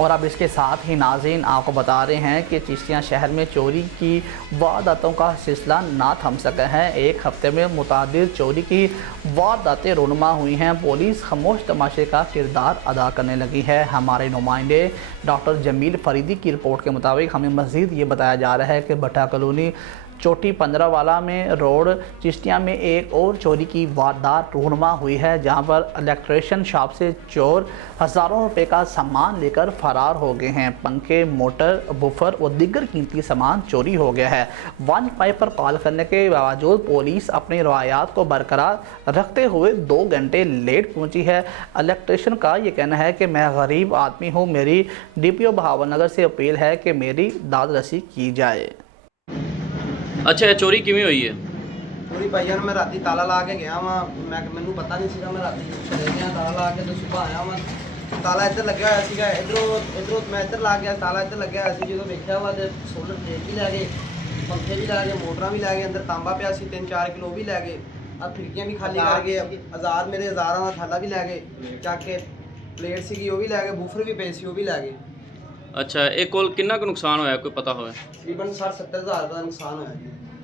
और अब इसके साथ ही नाज़रीन आपको बता रहे हैं कि चिश्तियाँ शहर में चोरी की वारदातों का सिलसिला ना थम सका है। एक हफ्ते में मुतादिद चोरी की वारदातें रूनुमा हुई हैं। पुलिस खामोश तमाशे का किरदार अदा करने लगी है। हमारे नुमाइंदे डॉक्टर जमील फरीदी की रिपोर्ट के मुताबिक हमें मज़ीद ये बताया जा रहा है कि भट्टा कॉलोनी चोटी 15 वाला में रोड चिश्तिया में एक और चोरी की वारदात रूनुमा हुई है, जहां पर इलेक्ट्रिशियन शॉप से चोर हज़ारों रुपए का सामान लेकर फरार हो गए हैं। पंखे, मोटर, बुफर और दीगर कीमती सामान चोरी हो गया है। 15 पर कॉल करने के बावजूद पुलिस अपनी रवायात को बरकरार रखते हुए 2 घंटे लेट पहुंची है। इलेक्ट्रिशियन का ये कहना है कि मैं गरीब आदमी हूँ, मेरी DPO बहावलनगर से अपील है कि मेरी दाद रसी की जाए। अच्छा, चोरी किवें हुई है? पूरी भाईया मैं राती ताला ला के गया वा, मैनू पता नहीं सीगा, मैं राती चले गया ताला ला के तो सुबह आया वा, ताला इधर लग्या होया सीगा, इधरों मैं इधर ला गया, ताला इधर लग्या होया सी। जो वेख्या वा ते सोलर प्लेट भी लै गए, पंखे भी लै गए, मोटरां भी लै गए, अंदर तांबा पिया सी 3-4 किलो भी लै गए, अब खिड़कियां भी खाली कर गए, हज़ार मेरे हज़ारां दा थाला भी लै गए चक के, प्लेट सीगी वो भी लै गए, बूफर भी पे सी वो भी लै गए। अच्छा, एक कोल कितना नुकसान होया, कोई पता होया? तकरीबन 60-70 हज़ार का नुकसान होया जी।